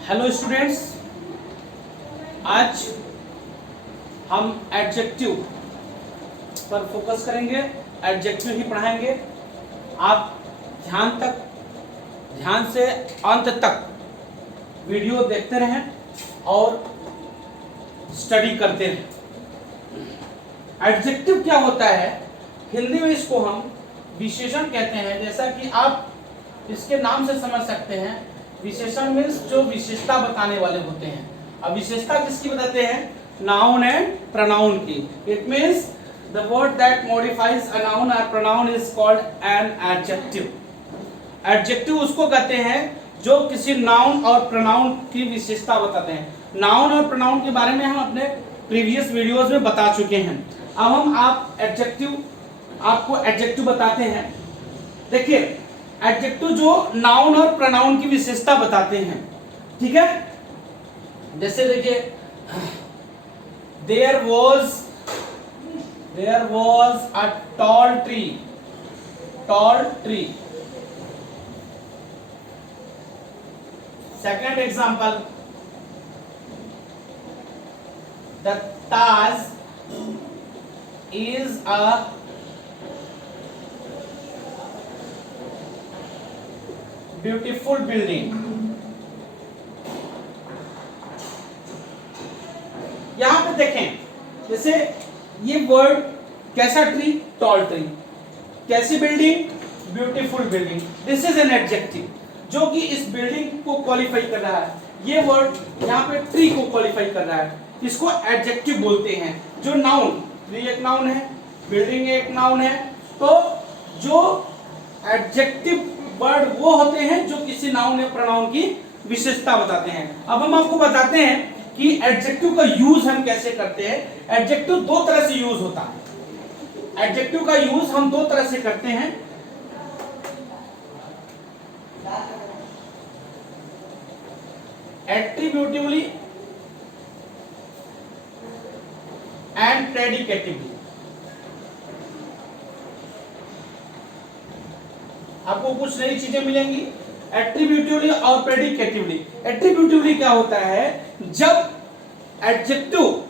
Hello students, आज हम adjective पर फोकस करेंगे। एडजेक्टिव ही पढ़ाएंगे। आप ध्यान से अंत तक वीडियो देखते रहें और स्टडी करते रहें। एडजेक्टिव क्या होता है? हिंदी में इसको हम विशेषण कहते हैं। जैसा कि आप इसके नाम से समझ सकते हैं, विशेषण मीन्स जो विशेषता बताने वाले होते हैं। अब विशेषता किसकी बताते हैं? नाउन एंड प्रोनाउन की। It means the word that modifies a noun और pronoun is called an adjective. Adjective उसको कहते हैं जो किसी नाउन और प्रोनाउन की विशेषता बताते हैं। नाउन और प्रोनाउन के बारे में हम अपने प्रीवियस वीडियोस में बता चुके हैं। अब हम आपको एडजेक्टिव बताते हैं। देखिए, एडजेक्टिव जो नाउन और प्रोनाउन की विशेषता बताते हैं, ठीक है। जैसे देखिए, there was a tall tree. Second example, the Taj is a beautiful building। यहां पे देखें, जैसे ये वर्ड कैसा ट्री? Tall tree. कैसी building? Beautiful building. This is an adjective जो कि इस बिल्डिंग को क्वालिफाई कर रहा है। ये वर्ड यहाँ पे ट्री को क्वालिफाई कर रहा है। इसको एडजेक्टिव बोलते हैं। जो नाउन, ट्री एक नाउन है, बिल्डिंग एक नाउन है। तो जो एडजेक्टिव वर्ड वो होते हैं जो किसी नाउन या प्रोनाउन की विशेषता बताते हैं। अब हम आपको बताते हैं कि एडजेक्टिव का यूज हम कैसे करते हैं। एडजेक्टिव दो तरह से यूज होता है। एडजेक्टिव का यूज हम दो तरह से करते हैं। Attributively and predicatively. आपको कुछ नई चीजें मिलेंगी एट्रीब्यूटिवली और प्रेडिकेटिवली। एट्रीब्यूटिवली क्या होता है? जब एडजेक्टिव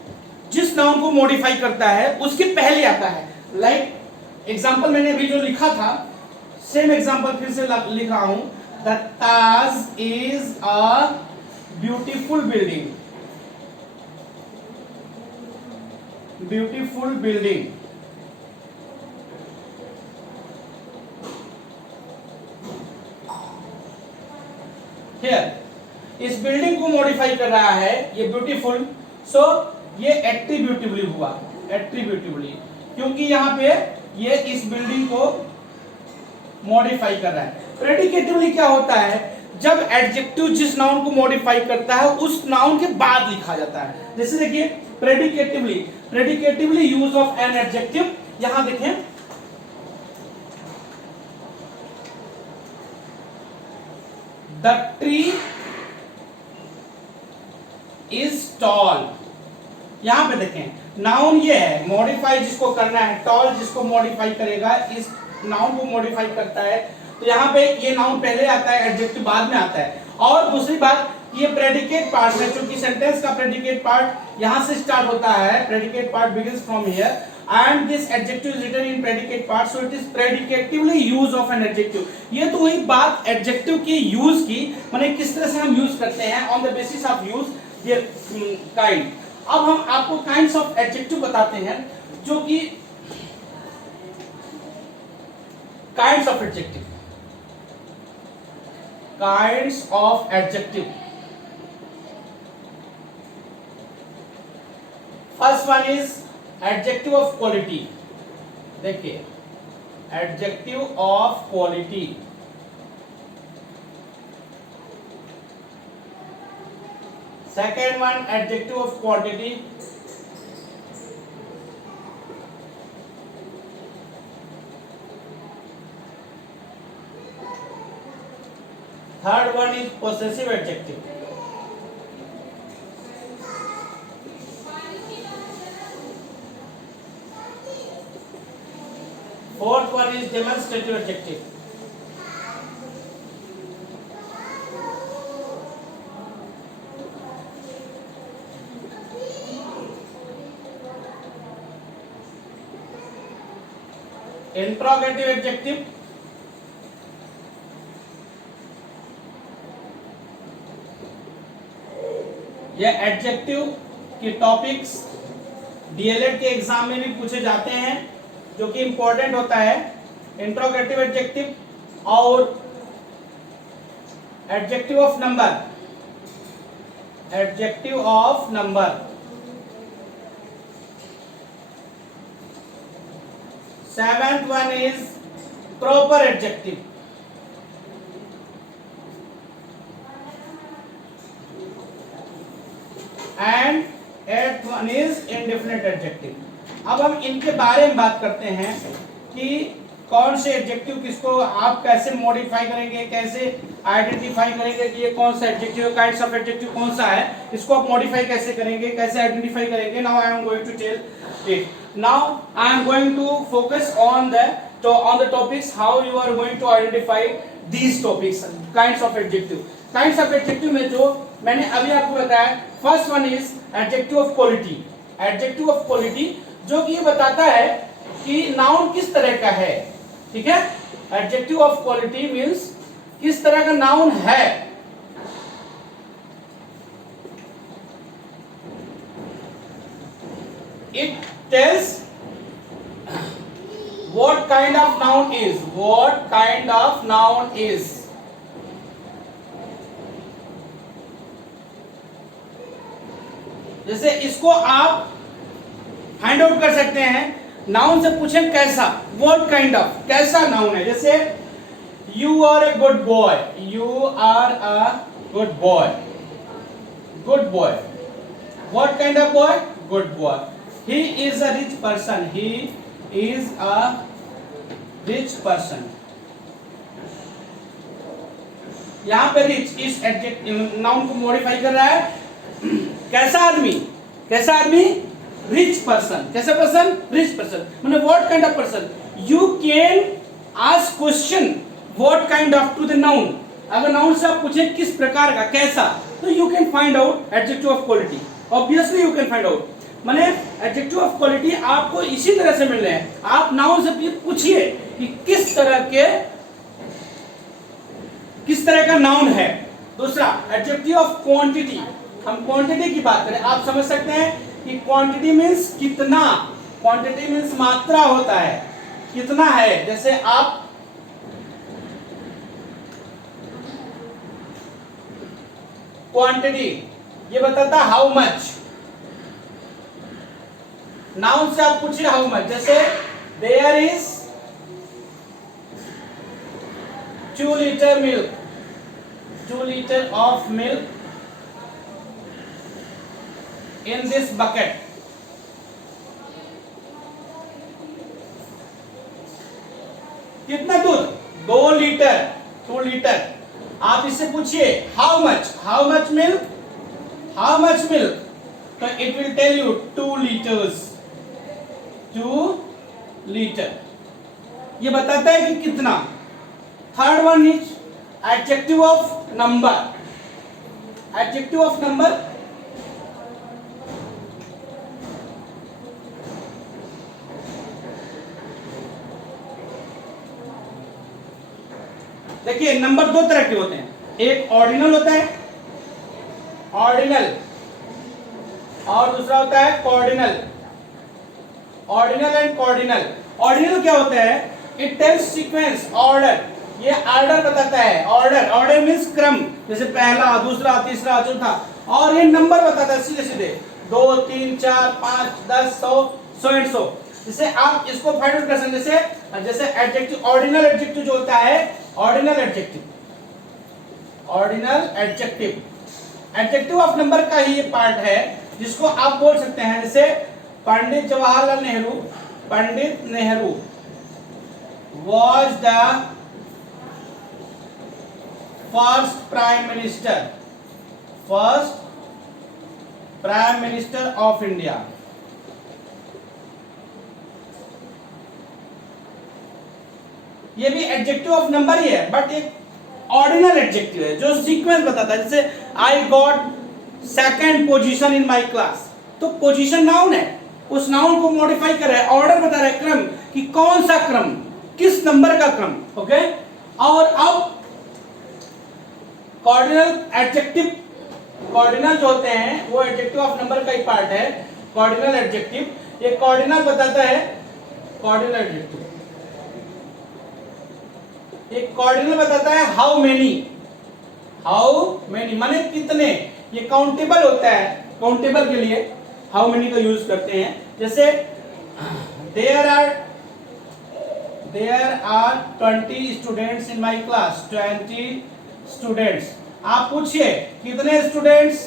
जिस नाउन को मॉडिफाई करता है उसके पहले आता है। लाइक एग्जांपल मैंने अभी जो लिखा था, सेम एग्जांपल फिर से लिख रहा हूं। The Taj is a beautiful building. Beautiful building. Here इस बिल्डिंग को मॉडिफाई कर रहा है ये ब्यूटीफुल। सो ये एट्रीब्यूटिवली हुआ। एट्रीब्यूटिवली क्योंकि यहां पे ये इस बिल्डिंग को मॉडिफाई कर रहा है। प्रेडिकेटिवली क्या होता है? जब एडजेक्टिव जिस नाउन को मॉडिफाई करता है उस नाउन के बाद लिखा जाता है। जैसे देखिए, predicatively use of an adjective. यहां देखें, द ट्री इज टॉल। यहां पे देखें, नाउन ये है, मॉडिफाई जिसको करना है, टॉल जिसको मॉडिफाई करेगा, इस नाउन को मॉडिफाई करता है। तो यहां पे ये नाउन पहले आता है, एडजेक्टिव बाद में आता है। और दूसरी बात, ये प्रेडिकेट पार्ट है, क्योंकि सेंटेंस का प्रेडिकेट पार्ट यहां से स्टार्ट होता है। Predicate part begins from here and this adjective is written in predicate part, so it is predicatively use of an adjective. ये तो वही बात एडजेक्टिव के यूज की, माने किस तरह से हम यूज करते हैं, on the basis of use their kind. अब हम आपको काइंड्स ऑफ एडजेक्टिव बताते हैं, जो कि kinds of adjective. Kinds of adjective. First one is adjective of quality. देखिए, adjective of quality. Second one, adjective of quantity. Third one is possessive adjective. Fourth one is demonstrative adjective. Interrogative adjective, ये adjective के topics DElEd के exam में भी पूछे जाते हैं, जो कि इंपॉर्टेंट होता है। इंट्रोगेटिव एडजेक्टिव और adjective of number, adjective of number. Seventh one is proper adjective, and eighth one is indefinite adjective. अब हम इनके बारे में बात करते हैं कि कौन से एडजेक्टिव किसको आप कैसे मॉडिफाई करेंगे, कैसे आइडेंटिफाई करेंगे कि ये कौन सा एडजेक्टिव, काइंड्स ऑफ एडजेक्टिव कौन सा है, इसको आप मॉडिफाई कैसे करेंगे, कैसे आइडेंटिफाई करेंगे। Now I am going to tell it. Now I am going to focus on the topics how you are going to identify these topics, kinds of adjective. Kinds of adjective में जो मैंने अभी आपको बताया, first one is adjective of quality. Adjective of quality जो कि ये बताता है कि नाउन किस तरह का है, ठीक है। एडजेक्टिव ऑफ क्वालिटी मींस किस तरह का नाउन है। It tells what kind of noun is, what kind of noun is। जैसे इसको आप फाइंड आउट कर सकते हैं, नाउन से पूछें कैसा, what kind of, कैसा नाउन है। जैसे you are a good boy, you are a good boy, good boy, what kind of boy, good boy। he is a rich person, he is a rich person। यहां पे rich इस adjective noun को modify कर रहा है। कैसा आदमी, कैसा आदमी, रिच पर्सन, कैसा पर्सन, रिच पर्सन। मतलब what kind of person. You can ask question what kind of to the noun. अगर नाउन से आप पूछे किस प्रकार का, कैसा, तो you can find out adjective of quality. Obviously you can find out. माने एडजेक्टिव ऑफ क्वालिटी आपको इसी तरह से मिल रहे हैं। आप नाउन से पूछिए कि किस तरह का नाउन है। दूसरा एडजेक्टिव ऑफ क्वांटिटी, हम क्वांटिटी की बात करें, आप समझ सकते हैं कि क्वांटिटी मींस कितना, क्वांटिटी मींस मात्रा होता है, कितना है। जैसे आप क्वांटिटी ये बताता है हाउ मच। नाउन से आप पूछिए हाउ मच। जैसे there is 2 litre milk, 2 litre of milk in this bucket. कितना दूध, 2 लीटर, 2 लीटर। आप इससे पूछिए how much milk, how much milk, तो it will tell you 2 litres, 2 litre. ये बताता है कि कितना। Third one is adjective of number. Adjective of number देखिए, नंबर दो तरह के होते हैं। एक ऑर्डिनल होता है, ऑर्डिनल, और दूसरा होता है cardinal. Ordinal and cardinal. Ordinal क्या होता है, इट टेल्स सीक्वेंस, ऑर्डर, ये ऑर्डर बताता है। ऑर्डर मींस क्रम, जैसे पहला, दूसरा, तीसरा, चौथा। और ये नंबर बताता है सीधे सीधे, 2 3 4 5 10 100 एंड 100। जैसे आप इसको फाइंड आउट कर सकते हैं। जैसे एडजेक्टिव, ऑर्डिनल एडजेक्टिव जो होता है, ordinal adjective, ordinal adjective adjective of number का ही ये पार्ट है, जिसको आप बोल सकते हैं। जैसे Pandit Jawaharlal Nehru, Pandit Nehru was the first prime minister of India। ये भी एडजेक्टिव ऑफ नंबर ही है, बट एक ऑर्डिनल एडजेक्टिव है जो सीक्वेंस बताता है। जैसे I got second position in my class, तो पोजीशन नाउन है, उस नाउन को मॉडिफाई कर रहा है, ऑर्डर बता रहा है, क्रम, कि कौन सा क्रम, किस नंबर का क्रम, ओके। और अब कॉर्डिनल एडजेक्टिव, कॉर्डिनल जो होते हैं वो एडजेक्टिव ऑफ नंबर का ही पार्ट है, कॉर्डिनल एडजेक्टिव। ये कॉर्डिनल बताता है, कॉर्डिनल एडजेक्टिव, ये कॉर्डिनल बताता है हाउ मेनी, हाउ मेनी माने कितने, ये काउंटेबल होता है, काउंटेबल के लिए हाउ मेनी का यूज करते हैं। जैसे there are 20 students in my class, 20 students. आप पूछिए कितने स्टूडेंट्स,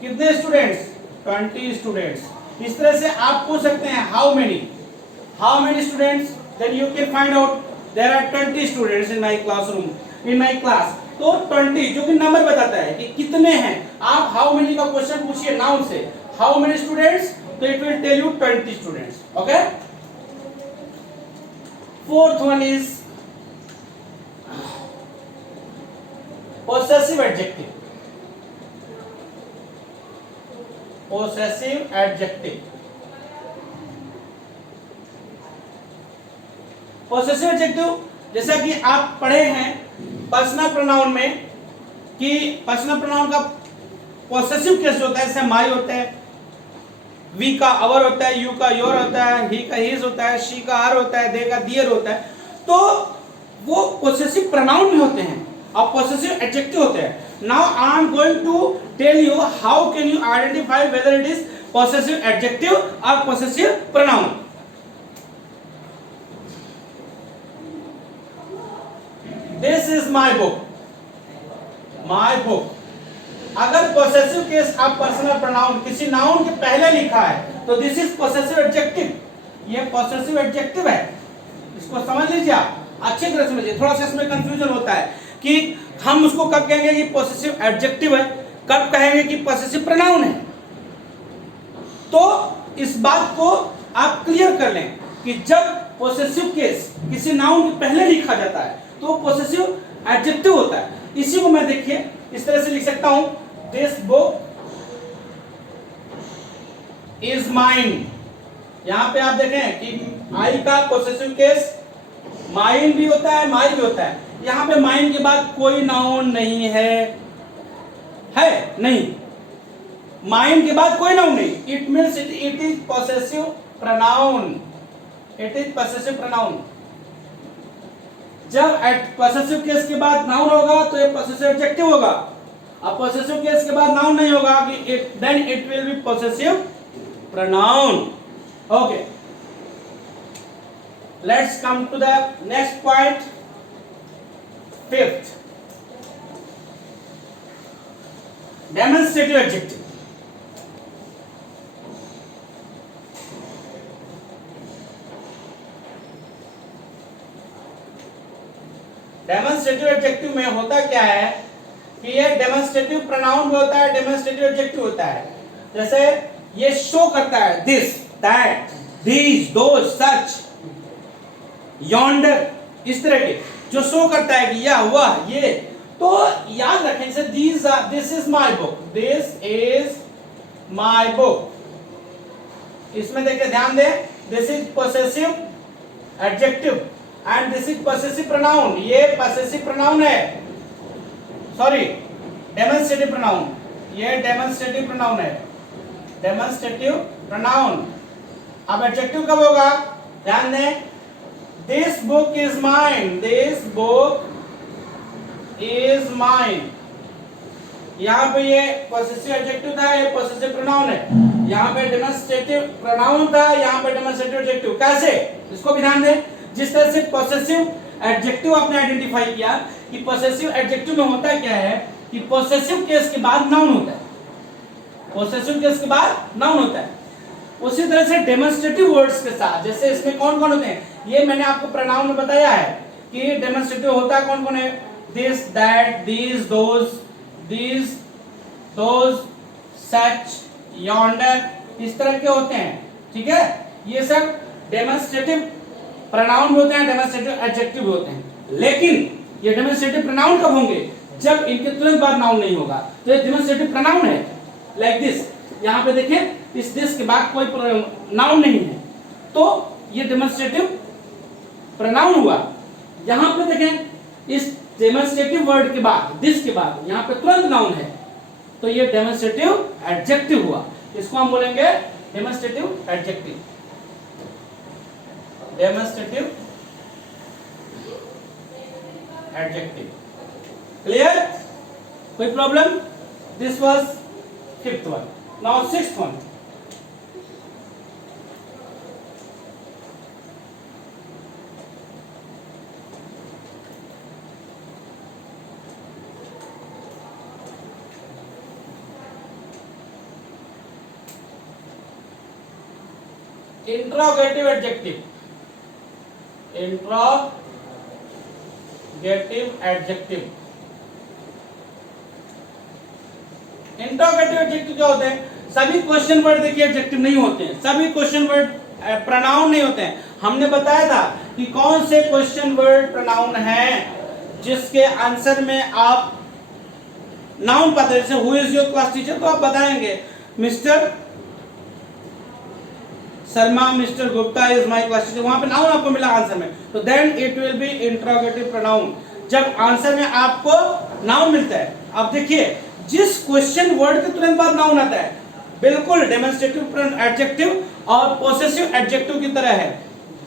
कितने स्टूडेंट्स, 20 स्टूडेंट्स। इस तरह से आप पूछ सकते हैं how many students, then you can find out there are 20 students in my classroom, in my class. तो 20 जो कि नंबर बताता है कि कितने हैं। आप हाउ मेनी का क्वेश्चन पूछिए नाउन से, हाउ मेनी स्टूडेंट्स, तो it will tell you 20 students, okay. Fourth one is possessive adjective, possessive adjective, possessive adjective जैसा कि आप पढ़े हैं पर्सनल प्रोनाउन में कि पर्सनल प्रोनाउन का possessive केस होता है, जैसे माई होता है, वी का अवर होता है, यू का योर होता है, ही का हिज होता है, शी का हर होता है, दे का दियर होता है। तो वो possessive प्रोनाउन भी होते हैं और possessive adjective होते हैं। Now I am going to tell you how can you identify whether it is possessive adjective or possessive pronoun. This is my book, my book। अगर possessive केस आप personal pronoun किसी noun के पहले लिखा है तो दिस इज possessive adjective, ये possessive adjective है। इसको समझ लीजिए, आप अच्छी तरह समझिए। थोड़ा सा इसमें कंफ्यूजन होता है कि हम उसको कब कहेंगे कि पॉसेसिव एडजेक्टिव है, कब कहेंगे कि पॉसेसिव प्रोनाउन है। तो इस बात को आप क्लियर कर लें कि जब पॉसेसिव केस किसी नाउन के पहले लिखा जाता है तो पॉसेसिव एडजेक्टिव होता है। इसी को मैं देखिए इस तरह से लिख सकता हूं, दिस बुक इज माइन। यहां पे आप देखें कि आई का पॉसेसिव केस माइन भी होता है, माई भी होता है। यहां पे माइन के बाद कोई नाउन नहीं है नहीं, माइन के बाद कोई नाउन नहीं। It means it is possessive pronoun, it is possessive pronoun. जब पॉसेसिव केस के बाद नाउन होगा तो ये पॉसेसिव एडजेक्टिव होगा। अब पॉसेसिव केस के बाद नाउन नहीं होगा कि then it will be possessive pronoun, okay. Let's come to the next point, fifth, demonstrative adjective. Demonstrative adjective में होता क्या है कि ये डेमोन्स्ट्रेटिव प्रोनाउन भी होता है, डेमोन्स्ट्रेटिव एडजेक्टिव होता है। जैसे ये शो करता है, this, that, these, those, such, yonder, इस तरह के जो शो करता है कि यह वह ये। तो याद रखें जैसे this is my book, this is my book. इसमें देखिए ध्यान दें, this is possessive adjective and this is possessive pronoun. ये पॉसेसिव प्रोनाउन है, सॉरी डेमोन्स्ट्रेटिव प्रोनाउन, ये डेमोन्स्ट्रेटिव प्रोनाउन है, डेमोन्स्ट्रेटिव प्रोनाउन। अब एडजेक्टिव कब होगा, ध्यान दें, this book is mine, this book is mine. यहां पे ये पॉसेसिव एडजेक्टिव था, ये पॉसेसिव प्रोनाउन है। यहां पे डेमोन्स्ट्रेटिव प्रोनाउन था, यहां पे डेमोन्स्ट्रेटिव एडजेक्टिव। कैसे, इसको भी ध्यान दें। जिस तरह से पॉसेसिव एडजेक्टिव आपने आइडेंटिफाई किया कि पॉसेसिव एडजेक्टिव में होता क्या है कि पॉसेसिव केस के बाद नाउन होता है, पॉसेसिव केस के बाद नाउन होता है। उसी तरह से डेमोन्स्ट्रेटिव वर्ड्स के साथ, जैसे इसमें कौन कौन होते हैं, ये मैंने आपको प्रोनाउन में बताया है कि डेमोन्स्ट्रेटिव होता है कौन कौन है, this, that, these, those, such, yonder, इस तरह के होते हैं। ठीक है, ये सब डेमोन्स्ट्रेटिव प्रोनाउन भी होते हैं, डेमोन्स्ट्रेटिव एडजेक्टिव भी होते हैं। लेकिन ये डेमोन्स्ट्रेटिव प्रोनाउन कब होंगे, जब इनके तुरंत बाद नाउन नहीं होगा। तो ये डेमोन्स्ट्रेटिव प्रोनाउन है, लाइक दिस। यहाँ पे देखें, इस दिस के बाद कोई नाउन नहीं है, तो ये डेमोन्स्ट्रेटिव प्रोनाउन हुआ। यहां पे देखें इस डेमोन्स्ट्रेटिव वर्ड के बाद, दिस के बाद यहां पे तुरंत नाउन है, तो ये डेमोन्स्ट्रेटिव एडजेक्टिव हुआ। इसको हम बोलेंगे demonstrative adjective. Demonstrative adjective. Clear? कोई problem? This was fifth one. Now sixth one. Interrogative adjective. Interrogative adjective. Interrogative adjective क्या होते हैं? सभी क्वेश्चन वर्ड देखिए एडजेक्टिव नहीं होते हैं, सभी क्वेश्चन वर्ड प्रोनाउन नहीं होते हैं। हमने बताया था कि कौन से क्वेश्चन वर्ड प्रोनाउन हैं जिसके आंसर में आप नाउन पाते हैं। जैसे who is your class teacher, तो आप बताएंगे mister Sharma, mister Gupta is my class teacher, वहां पे नाउन आपको मिला आंसर में, तो then it will be interrogative pronoun, जब आंसर में आपको नाउन मिलता है। अब देखिए जिस क्वेश्चन वर्ड के तुरंत बाद नाउन आता है, बिल्कुल डेमोन्स्ट्रेटिव एडजेक्टिव और पोसेसिव एडजेक्टिव की तरह है।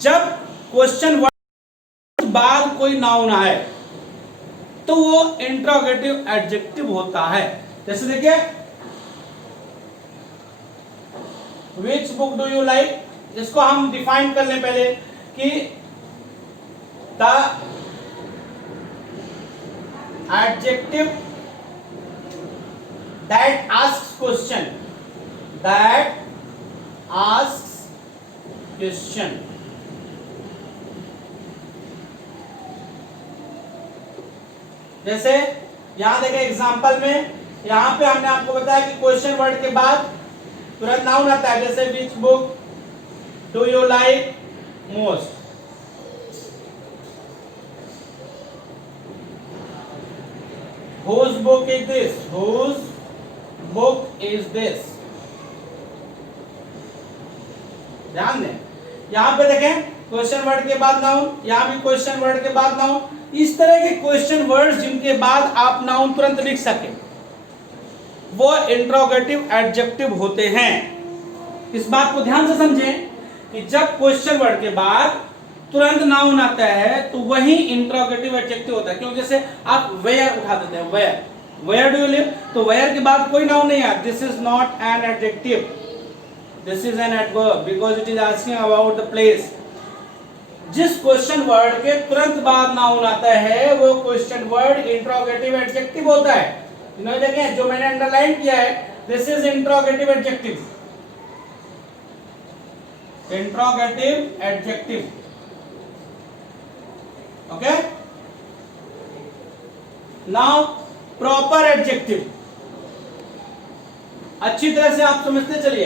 जब क्वेश्चन वर्ड बाद कोई नाउन आए तो वो इंट्रोगेटिव एडजेक्टिव होता है। जैसे देखिए Which book do you like? इसको हम डिफाइन कर लें पहले कि the adjective that asks question, that asks question। जैसे यहां देखें एग्जांपल में, यहां पे हमने आपको बताया कि क्वेश्चन वर्ड के बाद तुरंत नाउन आता है। जैसे which book do you like most, whose book is this, whose book is this. ध्यान दें, यहां पे देखें क्वेश्चन वर्ड के बाद नाउन, यहां भी क्वेश्चन वर्ड के बाद नाउन। इस तरह के क्वेश्चन वर्ड्स जिनके बाद आप नाउन तुरंत लिख सके वो इंट्रोगेटिव एडजेक्टिव होते हैं। इस बात को ध्यान से समझें कि जब क्वेश्चन वर्ड के बाद तुरंत नाउन आता है तो वही इंट्रोगेटिव एडजेक्टिव होता है। क्योंकि जैसे आप वेयर उठा देते हैं, where, where do you live, तो वेयर के बाद कोई नाउन नहीं है। This is not an adjective, this is an adverb because it is asking about the place. जिस क्वेश्चन वर्ड के तुरंत बाद नाउन आता है वो क्वेश्चन वर्ड इंट्रोगेटिव एडजेक्टिव होता है। इन्होंने देखें जो मैंने अंडरलाइन किया है, this is interrogative adjective, interrogative adjective. Okay, now proper adjective. अच्छी तरह से आप समझते चलिए,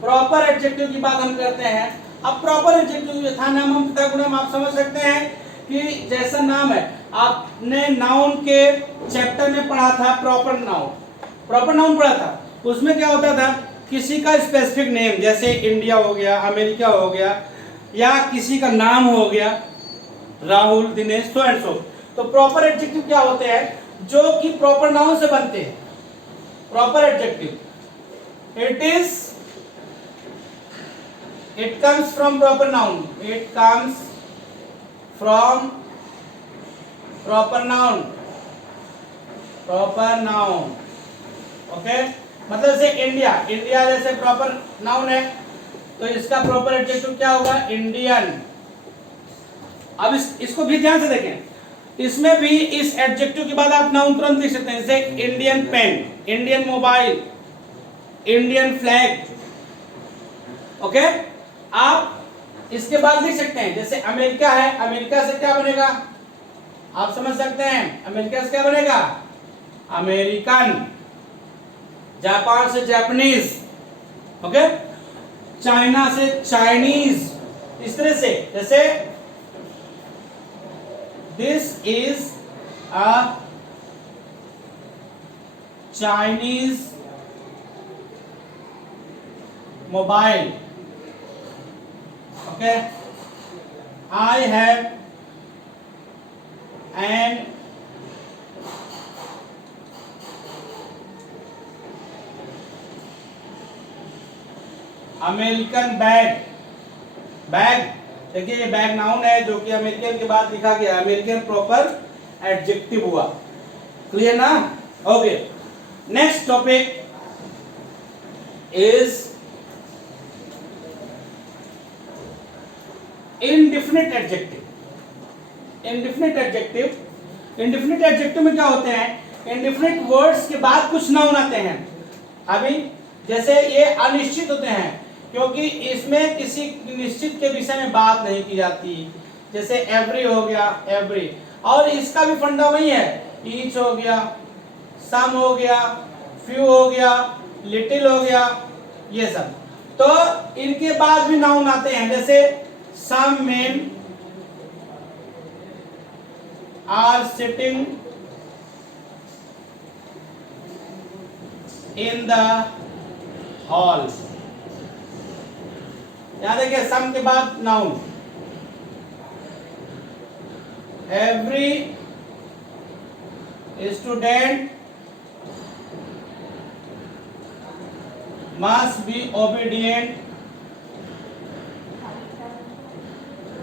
प्रॉपर एडजेक्टिव की बात हम करते हैं। अब प्रॉपर एडजेक्टिव यथा नाम हम तथा गुणम, आप समझ सकते हैं कि जैसा नाम है, आपने नाउन के चैप्टर में पढ़ा था प्रॉपर नाउन, प्रॉपर नाउन पढ़ा था। उसमें क्या होता था, किसी का स्पेसिफिक नेम, जैसे इंडिया हो गया, अमेरिका हो गया, या किसी का नाम हो गया Rahul, Dinesh, so and so. तो प्रॉपर एडजेक्टिव क्या होते हैं जो कि प्रॉपर नाउन से बनते हैं। Proper adjective it comes from proper noun, it comes from proper noun, proper noun। Okay, मतलब जैसे इंडिया, इंडिया जैसे प्रॉपर नाउन है तो इसका प्रॉपर एडजेक्टिव क्या होगा, इंडियन। अब इसको भी ध्यान से देखें, इसमें भी इस एडजेक्टिव के बाद आप नाउन तुरंत लिख सकते हैं। जैसे Indian pen, Indian mobile, Indian flag. Okay, आप इसके बाद लिख सकते हैं जैसे अमेरिका है, अमेरिका से क्या बनेगा, आप समझ सकते हैं अमेरिका से क्या बनेगा, अमेरिकन। जापान से जापानीज, ओके, चाइना से चाइनीज। इस तरह से जैसे this is a Chinese mobile. Okay, I have an American bag. Bag, देखिए ये बैग नाउन है जो कि अमेरिकन के बाद लिखा गया, अमेरिकन प्रॉपर एडजेक्टिव हुआ। क्लियर ना? Okay, next topic is indefinite adjective. Indefinite adjective, indefinite adjective में क्या होते हैं? इंडेफिनिट वर्ड्स के बाद कुछ नाउन आते हैं। अभी जैसे ये अनिश्चित होते हैं क्योंकि इसमें किसी निश्चित के विषय में बात नहीं की जाती, जैसे एवरी हो गया, एवरी, और इसका भी फंडा वही है, ईच हो गया, सम हो गया, फ्यू हो गया, लिटिल हो गया, ये सब। तो इनके बाद भी नाउन आते हैं, जैसे some men are sitting in the hall. यहां देखिए सम के बाद noun, every student must be obedient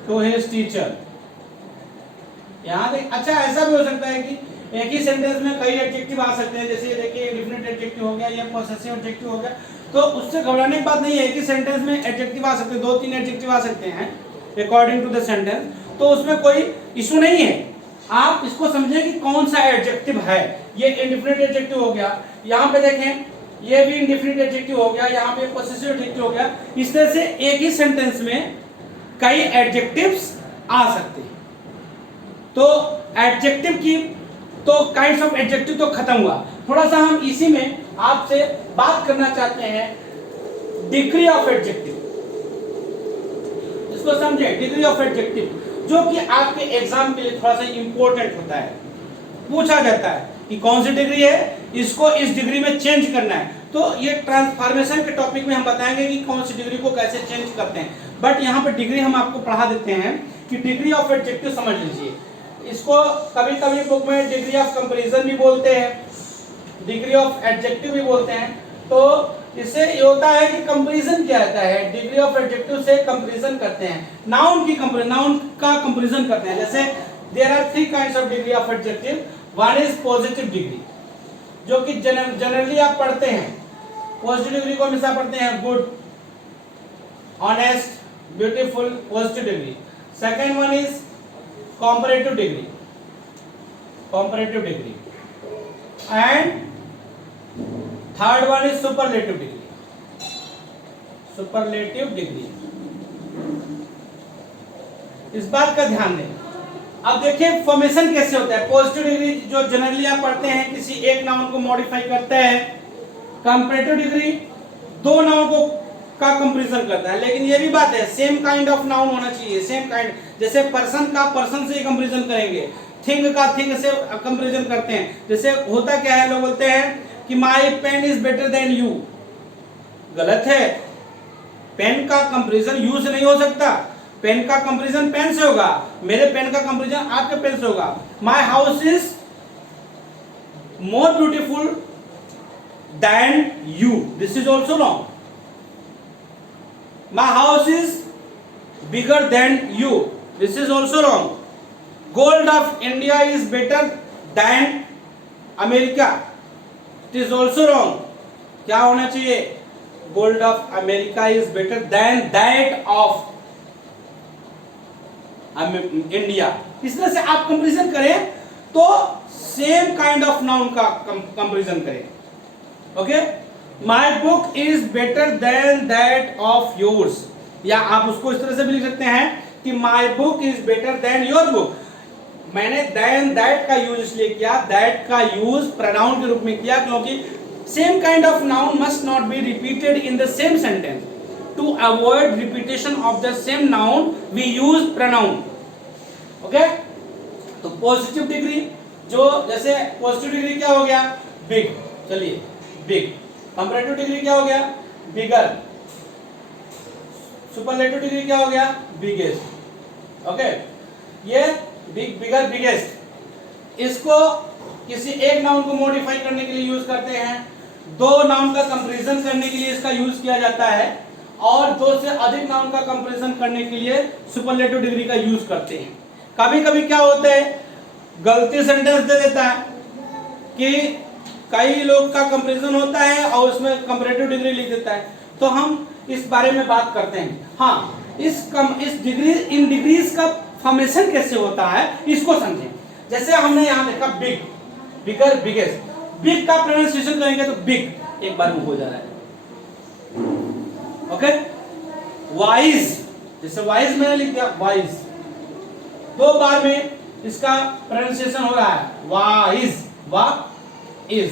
to his teacher। यहां देख, अच्छा ऐसा भी हो सकता है कि एक ही सेंटेंस में कई एडजेक्टिव आ सकते हैं, जैसे देखिए इंडेफिनिट एडजेक्टिव हो गया, या पॉसेसिव एडजेक्टिव हो गया, तो उससे घबराने की बात नहीं है। एक ही सेंटेंस में एडजेक्टिव आ सकते हैं, 2-3 एडजेक्टिव आ सकते हैं अकॉर्डिंग टू द सेंटेंस, तो उसमें कोई इशू नहीं है। आप इसको समझें कि कौन सा एडजेक्टिव है। ये इंडेफिनिट एडजेक्टिव हो गया, यहाँ पे देखें ये भी इंडेफिनिट एडजेक्टिव हो गया, यहाँ पे पॉसेसिव एडजेक्टिव हो गया। इस तरह से एक ही सेंटेंस में कई एडजेक्टिव्स आ सकते हैं। तो एडजेक्टिव की तो काइंड्स ऑफ एडजेक्टिव तो खत्म हुआ। थोड़ा सा हम इसी में आपसे बात करना चाहते हैं डिग्री ऑफ एडजेक्टिव। इसको समझे, डिग्री ऑफ एडजेक्टिव, जो कि आपके एग्जाम के लिए थोड़ा सा इंपॉर्टेंट होता है, पूछा जाता है कि कौन सी डिग्री है, इसको इस डिग्री में चेंज करना है। तो ये ट्रांसफॉर्मेशन के टॉपिक में हम बताएंगे कि कौन सी डिग्री को कैसे चेंज करते हैं। बट यहाँ पे डिग्री हम आपको पढ़ा देते हैं कि डिग्री ऑफ एडजेक्टिव समझ लीजिए। इसको कभी कभी बुक में डिग्री ऑफ कंपैरिजन भी बोलते हैं, डिग्री ऑफ एडजेक्टिव भी बोलते हैं। तो इससे ये होता है कि कंपैरिजन क्या होता है, डिग्री ऑफ एडजेक्टिव से कंपैरिजन करते हैं, नाउन का कंपैरिजन करते हैं। जैसे there are 3 kinds of degree of adjective. One is positive degree, जो कि जनरली आप पढ़ते हैं। पॉजिटिव डिग्री को हमेशा पढ़ते हैं, good, honest, beautiful, positive degree. Second one is comparative degree, comparative degree, and third one is superlative degree, superlative degree। इस बात का ध्यान दें। अब देखिए फॉर्मेशन कैसे होता है। पॉजिटिव डिग्री जो जनरली आप पढ़ते हैं, किसी एक नाउन को मॉडिफाई करता है। कंपैरेटिव डिग्री 2 नाउन को का कंपैरिजन करता है। लेकिन ये भी बात है, सेम काइंड ऑफ नाउन होना चाहिए, सेम काइंड। जैसे पर्सन का पर्सन से कंपैरिजन करेंगे, थिंग का थिंग से कंपैरिजन करते हैं। जैसे होता क्या है, लोग बोलते हैं कि my pen is better than you. गलत है, पेन का कंपैरिजन यू से नहीं हो सकता। पेन का कंपैरिजन पेन से होगा, मेरे पेन का कंपैरिजन आपके पेन से होगा। My house is more beautiful then you, this is also wrong. My house is bigger than you, this is also wrong. Gold of India is better than America, it is also wrong. क्या होना चाहिए? Gold of America is better than that of India। इस तरह से आप comparison करें तो same kind of noun का कंपैरिजन करें। Okay, My book is better than that of yours, या आप उसको इस तरह से भी लिख सकते हैं कि My book is better than your book। मैंने than that का यूज इसलिए किया, that का यूज प्रोनाउन के रूप में किया, क्योंकि same kind of noun must not be repeated in the same sentence. To avoid repetition of the same noun, we use pronoun। Okay, तो पॉजिटिव डिग्री जो, जैसे पॉजिटिव डिग्री क्या हो गया? बिग, चलिए बिग। कंपैरेटिव डिग्री क्या हो गया? बिगर। सुपरलेटिव डिग्री क्या हो गया? बिगेस्ट। ओके, ये बिग, बिगर, बिगेस्ट, इसको किसी एक नाउन को मॉडिफाई करने के लिए यूज करते हैं, दो नाउन का कंपैरिजन करने के लिए इसका यूज किया जाता है, और दो से अधिक नाउन का कंपैरिजन करने के लिए सुपरलेटिव डिग्री का यूज करते हैं। कभी कभी क्या होता है, गलती सेंटेंस दे देता है कि कई लोग का कंपैरिजन होता है और उसमें कंपैरेटिव डिग्री लिख देता है, तो हम इस बारे में बात करते हैं। हाँ, इस डिग्री, इन डिग्रीज का फॉर्मेशन कैसे होता है इसको समझें। जैसे हमने यहाँ देखा बिग, बिगर, बिगेस्ट, बिग का प्रोनाउंसिएशन करेंगे तो बिग एक बार में हो जा रहा है। ओके, वाइज, जैसे वाइज मैंने लिख दिया वाइज, दो बार में इसका प्रोनाउंसिएशन हो रहा है वाइज, वा इज,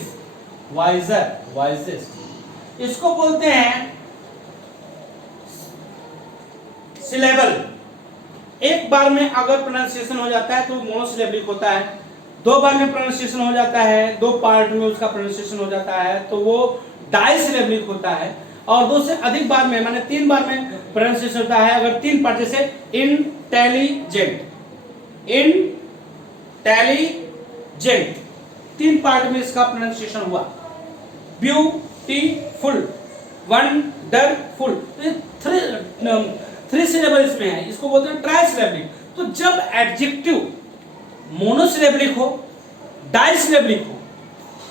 वाइजर, वाइजेस्ट। इसको बोलते हैं सिलेबल। एक बार में अगर प्रोनाउंसिएशन हो जाता है तो मोनोसिलेबिक होता है, दो बार में प्रोनाउंसिएशन हो जाता है, दो पार्ट में उसका प्रोनाउंसिएशन हो जाता है तो वो डाइसिलेबिक होता है, और दो से अधिक बार में, माने तीन बार में प्रोनाउंसिएशन होता है अगर तीन पार्ट, जैसे इंटेलिजेंट, इंटेलिजेंट, तीन पार्ट में इसका प्रोनाउंसिएशन हुआ। ब्यूटीफुल, वंडरफुल, थ्री सिलेबल इसमें है, इसको बोलते हैं ट्राइसिलेबिक। तो जब एडजेक्टिव मोनोसिलेबिक हो, डाइसिलेबिक हो,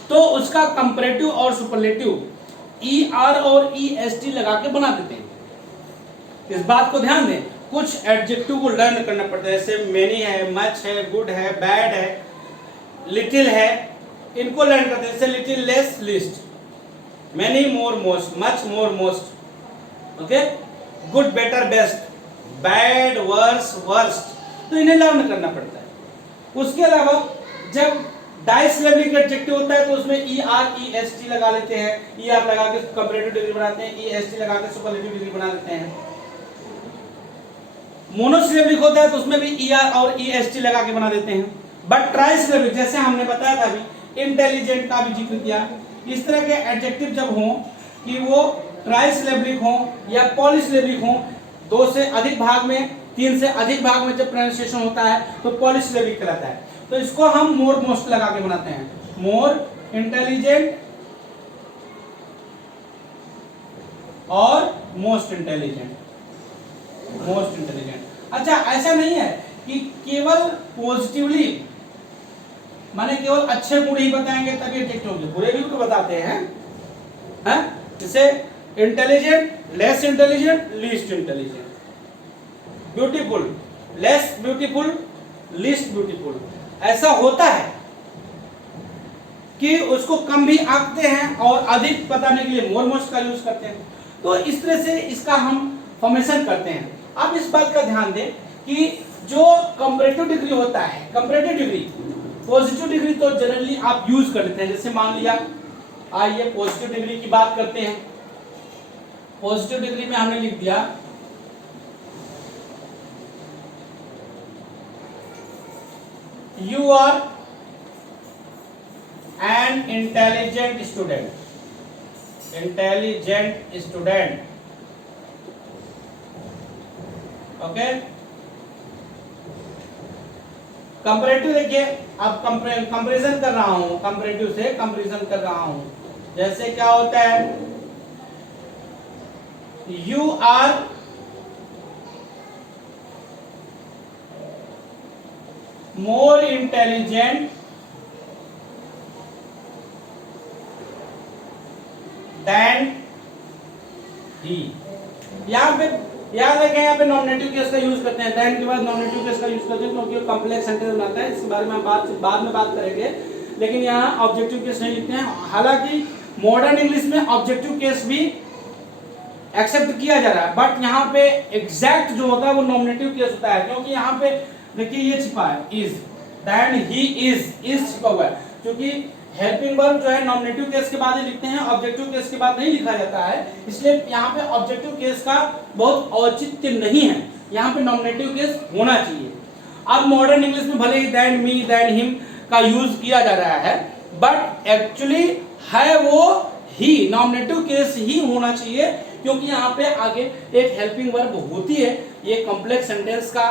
तो उसका कंपैरेटिव और सुपरलेटिव ER और EST लगा के बना देते हैं। इस बात को ध्यान दें, कुछ एडजेक्टिव को लर्न करना पड़ता है, जैसे मेनी है, मच है, गुड है, बैड है, लिटिल है, इनको लर्न करते हैं। जैसे little, less, least, many, more, most, much, more, most, okay, good, better, best, bad, worse, worst, तो इन्हें लर्न करना पड़ता है। उसके अलावा जब डाइसिलेबिक एडजेक्टिव होता है तो उसमें ER EST लगा लेते हैं, ER लगा के कंपैरेटिव डिग्री बनाते हैं, EST लगा के सुपरलेटिव डिग्री बना देते हैं। मोनोसिलेबिक होता है तो उसमें भी ER और EST लगा के बना देते हैं। बट ट्राइसिलेबिक, जैसे हमने बताया था अभी, इंटेलिजेंट का भी जिक्र किया, इस तरह के एडजेक्टिव जब हों कि वो ट्राइसिलेबिक हो या पॉलीसिलेबिक हो, दो से अधिक भाग में, तीन से अधिक भाग में जब प्रोनाउंसिएशन होता है तो पॉलीसिलेबिक कहलाता है। तो इसको हम मोर, मोस्ट लगा के बनाते हैं, मोर इंटेलिजेंट और मोस्ट इंटेलिजेंट, मोस्ट इंटेलिजेंट। अच्छा, ऐसा नहीं है कि केवल पॉजिटिवली, माने केवल अच्छे गुण ही बताएंगे तभी एडजेक्टिव होंगे, बुरे भी तो बताते हैं, हैं? जैसे intelligent, less intelligent, least intelligent, beautiful, less beautiful, least beautiful. ऐसा होता है कि उसको कम भी आंकते हैं और अधिक बताने के लिए मोर, मोस्ट का यूज करते हैं। तो इस तरह से इसका हम फॉर्मेशन करते हैं। अब इस बात का ध्यान दें कि जो कंपैरेटिव डिग्री होता है, कंपैरेटिव डिग्री, पॉजिटिव डिग्री तो जनरली आप यूज कर लेते हैं। जैसे मान लिया, आइए पॉजिटिव डिग्री की बात करते हैं। पॉजिटिव डिग्री में हमने लिख दिया you are an intelligent student, intelligent student, okay. Comparative देखिए, अब कंपैरिजन कर रहा हूं, कंपैरेटिव से कंपैरिजन कर रहा हूं। जैसे क्या होता है, you are more intelligent than he। यहाँ पे याद रखें, यहाँ पे नॉमिनेटिव केस का यूज करते हैं, देन के बाद नॉमिनेटिव केस का यूज करते हैं क्योंकि कॉम्प्लेक्स सेंटेंस बनाता है। इसके बारे में हम बाद में बात करेंगे, लेकिन यहाँ ऑब्जेक्टिव केस नहीं लिखते हैं। हालांकि मॉडर्न इंग्लिश में ऑब्जेक्टिव केस भी एक्सेप्ट किया जा रहा है, बट यहाँ पे एग्जैक्ट जो होता है वो नॉमिनेटिव केस होता है, क्योंकि यहाँ पे देखिए ये छिपा है इज, देन ही इज छिपा हुआ है, क्योंकि हेल्पिंग वर्ब जो है नॉमिनेटिव केस के बाद ही लिखते हैं, ऑब्जेक्टिव केस के बाद नहीं लिखा जाता है, इसलिए यहाँ पे ऑब्जेक्टिव केस का बहुत औचित्य नहीं है, यहाँ पे नॉमिनेटिव केस होना चाहिए। अब मॉडर्न इंग्लिश में भले ही देन, मी, देन, हिम का यूज किया जा रहा है, बट एक्चुअली है वो ही, नॉमिनेटिव केस ही होना चाहिए, क्योंकि यहाँ पे आगे एक हेल्पिंग वर्ब होती है। ये कॉम्प्लेक्स सेंटेंस का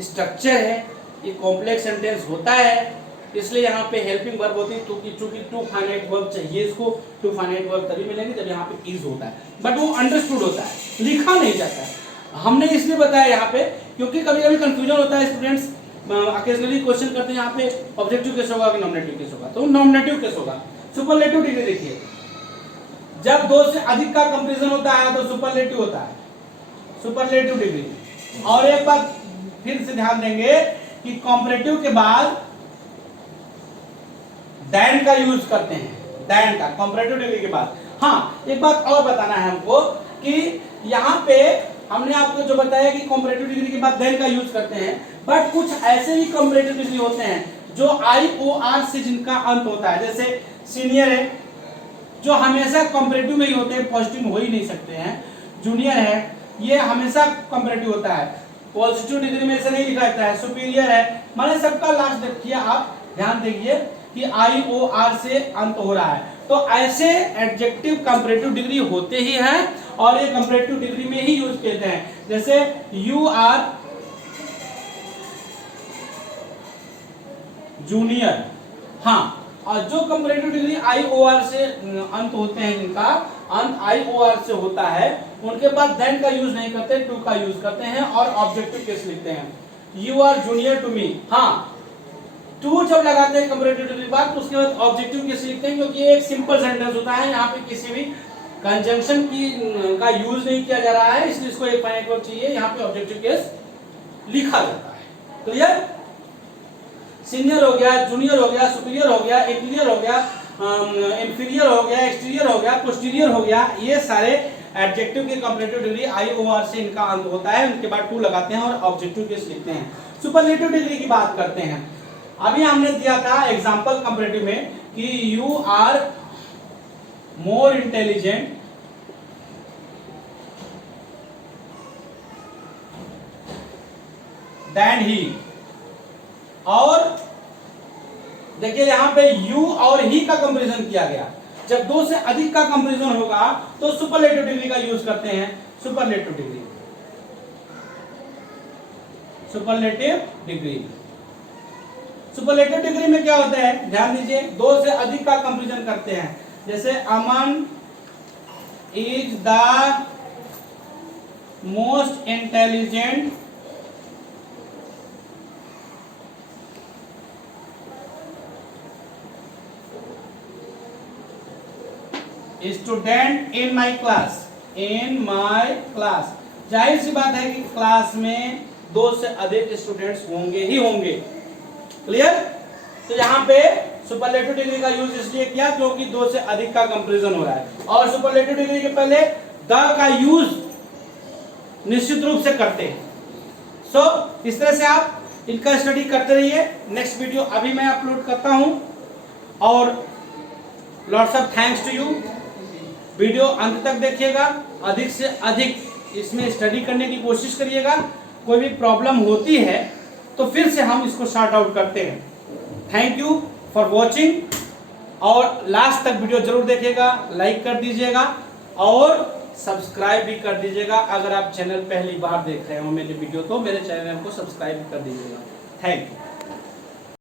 स्ट्रक्चर है, ये कॉम्प्लेक्स सेंटेंस होता है, इसलिए यहाँ पे हेल्पिंग वर्ब होती है, चूंकि टू फाइनाइट वर्ब चाहिए इसको, टू फाइनाइट वर्ब तभी मिलेंगे जब यहाँ पे इज होता है, बट वो अंडरस्टूड होता है, लिखा नहीं जाता है। हमने इसलिए बताया यहाँ पे क्योंकि कभी कभी कंफ्यूजन होता है, स्टूडेंट्स अकेजनली क्वेश्चन करते हैं यहाँ पे ऑब्जेक्टिव केस होगा कि नॉमिनेटिव केस होगा, तो नॉमिनेटिव केस होगा। सुपरलेटिव डिग्री देखिए, जब दो से अधिक का कंपैरिजन होता है तो सुपरलेटिव होता है, सुपरलेटिव डिग्री। और एक बात फिर से ध्यान देंगे कि कॉम्परेटिव के बाद दैन का यूज करते हैं, दैन का कॉम्परेटिव डिग्री के बाद। हाँ, एक बात और बताना है हमको कि यहाँ पे हमने आपको जो बताया कि कॉम्परेटिव डिग्री के बाद देन का यूज करते हैं, बट कुछ ऐसे भी कॉम्परेटिव डिग्री होते हैं जो IOR से जिनका अंत होता है, जैसे सीनियर है जो हमेशा कॉम्परेटिव में ही होते हैं, पॉजिटिव में हो ही नहीं सकते हैं। जूनियर है, ये हमेशा कॉम्परेटिव होता है, पॉजिटिव डिग्री में से नहीं लिखा जाता है। सुपीरियर है, माने सबका लास्ट देखिए, आप ध्यान देखिए कि IOR से अंत हो रहा है, तो ऐसे एडजेक्टिव कंपैरेटिव डिग्री होते ही हैं और ये कंपैरेटिव डिग्री में ही यूज करते हैं। जैसे यू आर जूनियर, हाँ, और जो कंपैरेटिव डिग्री IOR से अंत होते हैं, जिनका अंत IOR से होता है, उनके बाद देन का यूज नहीं करते, टू का यूज करते हैं और ऑब्जेक्टिव केस लिखते हैं। You are junior to me, हाँ, टू जब लगाते हैं कंपैरेटिव डिग्री के बाद तो उसके बाद ऑब्जेक्टिव केस लिखते हैं, क्योंकि ये एक सिंपल सेंटेंस होता है, यहाँ पे किसी भी कंजंक्शन की का यूज नहीं किया जा रहा है, इसलिए इसको एक फाइनाइट वर्ब चाहिए, यहाँ पे ऑब्जेक्टिव केस लिखा जाता है। क्लियर? सीनियर हो गया, जूनियर हो गया, सुपीरियर हो गया, इंटीरियर हो गया, इंफीरियर हो गया, एक्सटीरियर हो गया, पोस्टीरियर हो गया, ये सारे एडजेक्टिव के कंपैरेटिव डिग्री IOR से इनका अंत होता है, उनके बाद टू लगाते हैं और ऑब्जेक्टिव केस लिखते हैं। सुपरलेटिव डिग्री की बात करते हैं। अभी हमने दिया था एग्जांपल कंपैरेटिव में कि you are more intelligent than he, और देखिए यहां पे यू और ही का कंपैरिजन किया गया। जब दो से अधिक का कंपैरिजन होगा तो सुपरलेटिव डिग्री का यूज करते हैं, superlative degree, superlative degree. Superlative degree में क्या होता है, ध्यान दीजिए, दो से अधिक का कंपैरिजन करते हैं, जैसे Aman is the most intelligent student in my class, in my class. जाहिर सी बात है कि क्लास में दो से अधिक स्टूडेंट्स होंगे ही होंगे। क्लियर? तो यहाँ पे सुपरलेटिव डिग्री का यूज इसलिए किया क्योंकि दो से अधिक का कंपैरिजन हो रहा है, और सुपरलेटिव डिग्री के पहले द का यूज निश्चित रूप से करते हैं। सो इस तरह से आप इनका स्टडी करते रहिए। नेक्स्ट वीडियो अभी मैं अपलोड करता हूं, और lots of thanks to you. Video अंत तक देखिएगा, अधिक से अधिक इसमें स्टडी करने की कोशिश करिएगा। कोई भी प्रॉब्लम होती है तो फिर से हम इसको सॉर्ट आउट करते हैं। थैंक यू फॉर वॉचिंग, और लास्ट तक वीडियो जरूर देखिएगा, लाइक कर दीजिएगा और सब्सक्राइब भी कर दीजिएगा। अगर आप चैनल पहली बार देख रहे हो मेरे वीडियो तो मेरे चैनल को सब्सक्राइब कर दीजिएगा। Thank you.